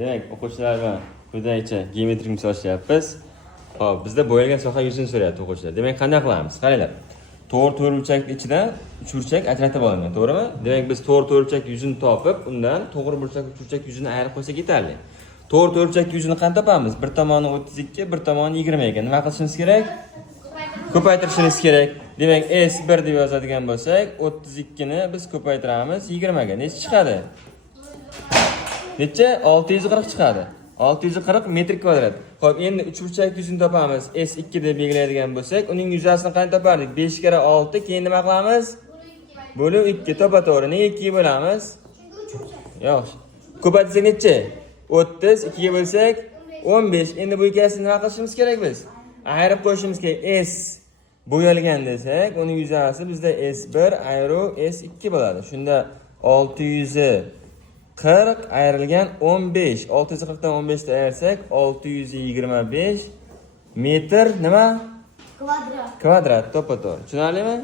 Demak, o'quvchilar bilan quyidagicha geometrik misol ishlayapmiz. Xo'p, bizda bo'yalgan soha yuzini so'rayapti o'quvchilar. Demak, qanday qilamiz? Qaranglar. To'g'ri burchak ichidan 3 burchak ajratib olingan, to'g'rimi? Demak, biz to'g'ri burchak yuzini topib, undan to'g'ri burchak 3 burchak yuzini ayirib qo'ysak yetarli. To'g'ri burchak yuzini qanday topamiz? Bir tomoni 32, bir tomoni 20 ekan. Nima qilishimiz kerak? Ko'paytirishimiz kerak. Demak, S1 deb yozadigan bo'lsak, 32 ni biz ko'paytiramiz 20 ga. Necha chiqadi? Necha? 640 chiqadi. 640 metr kvadrat. Xo'p, endi 3 burchak yuzini topamiz. S2 deb belgilaydigan bo'lsak, uning yuzasini qanday topardik? 5 kere 6, keyin nima qilamiz? Bo'lib 2 topa-to'g'ri. Nega 2 ga bo'lamiz? Yaxshi. Ko'paytirsak necha? 30, 2 ga bo'lsak 15. Endi bu ikkasini nima qilishimiz kerak biz? Ayirib qo'yishimiz kerak. S bo'yalgan desak, uning yuzasi bizda S1 ayru S2 bo'ladi. Shunda 640 ayrilgan 15. 640 dan 15 ni ayirsak 625 metr nima? Kvadrat to'pa-to'g'ri. Tushunarlimi?